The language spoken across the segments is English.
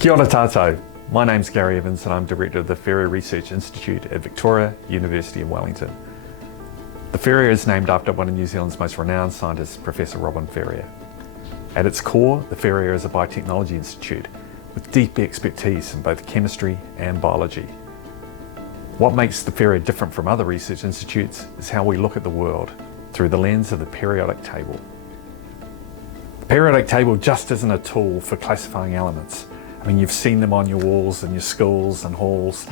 Kia ora tātou. My name's Gary Evans and I'm Director of the Ferrier Research Institute at Victoria University of Wellington. The Ferrier is named after one of New Zealand's most renowned scientists, Professor Robin Ferrier. At its core, the Ferrier is a biotechnology institute with deep expertise in both chemistry and biology. What makes the Ferrier different from other research institutes is how we look at the world through the lens of the periodic table. The periodic table just isn't a tool for classifying elements. I mean, you've seen them on your walls in your schools and halls.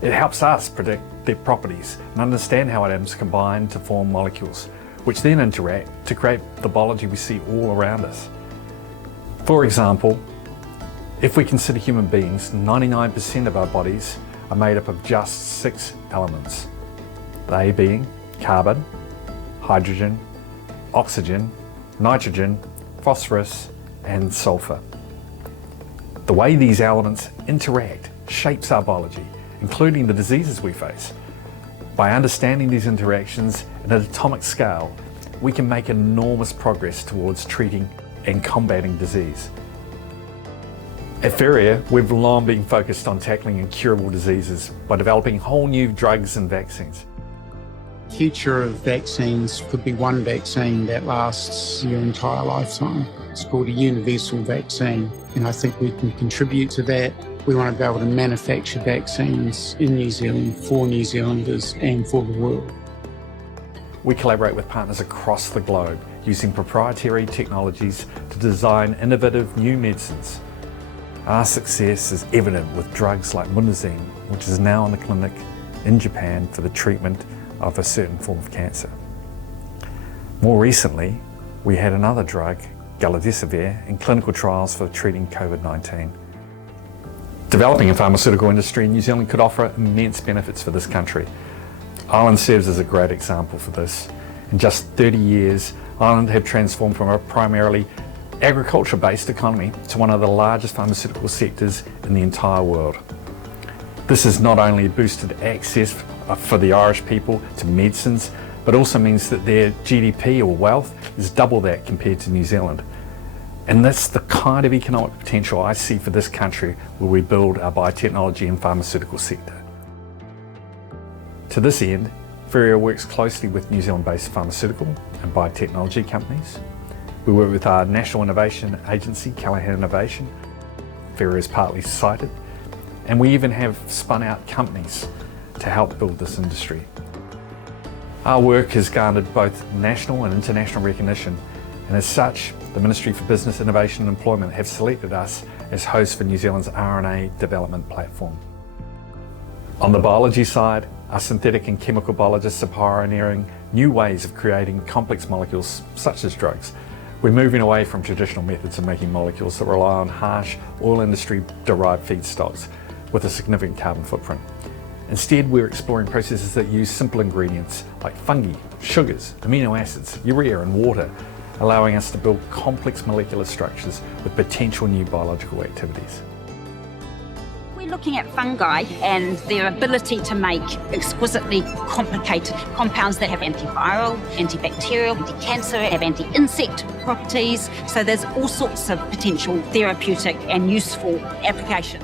It helps us predict their properties and understand how atoms combine to form molecules, which then interact to create the biology we see all around us. For example, if we consider human beings, 99% of our bodies are made up of just 6 elements. They being carbon, hydrogen, oxygen, nitrogen, phosphorus, and sulfur. The way these elements interact shapes our biology, including the diseases we face. By understanding these interactions at an atomic scale, we can make enormous progress towards treating and combating disease. At Ferrier, we've long been focused on tackling incurable diseases by developing whole new drugs and vaccines. The future of vaccines could be one vaccine that lasts your entire lifetime. It's called a universal vaccine, and I think we can contribute to that. We want to be able to manufacture vaccines in New Zealand for New Zealanders and for the world. We collaborate with partners across the globe using proprietary technologies to design innovative new medicines. Our success is evident with drugs like Mundazine, which is now in the clinic in Japan for the treatment of a certain form of cancer. More recently, we had another drug, galidesivir, in clinical trials for treating COVID-19. Developing a pharmaceutical industry in New Zealand could offer immense benefits for this country. Ireland serves as a great example for this. In just 30 years, Ireland have transformed from a primarily agriculture-based economy to one of the largest pharmaceutical sectors in the entire world. This has not only boosted access for the Irish people to medicines, but also means that their GDP or wealth is double that compared to New Zealand. And that's the kind of economic potential I see for this country where we build our biotechnology and pharmaceutical sector. To this end, Ferrier works closely with New Zealand-based pharmaceutical and biotechnology companies. We work with our National Innovation Agency, Callaghan Innovation. Ferrier is partly cited, and we even have spun out companies to help build this industry. Our work has garnered both national and international recognition, and as such, the Ministry for Business, Innovation and Employment have selected us as host for New Zealand's RNA development platform. On the biology side, our synthetic and chemical biologists are pioneering new ways of creating complex molecules such as drugs. We're moving away from traditional methods of making molecules that rely on harsh oil industry-derived feedstocks with a significant carbon footprint. Instead, we're exploring processes that use simple ingredients like fungi, sugars, amino acids, urea and water, allowing us to build complex molecular structures with potential new biological activities. We're looking at fungi and their ability to make exquisitely complicated compounds that have antiviral, antibacterial, anti-cancer, have anti-insect properties. So there's all sorts of potential therapeutic and useful applications.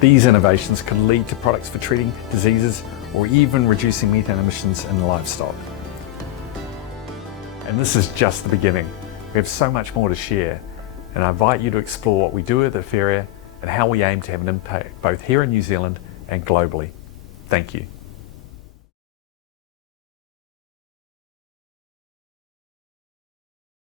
These innovations could lead to products for treating diseases or even reducing methane emissions in livestock. And this is just the beginning. We have so much more to share, and I invite you to explore what we do at the Ferrier and how we aim to have an impact both here in New Zealand and globally. Thank you.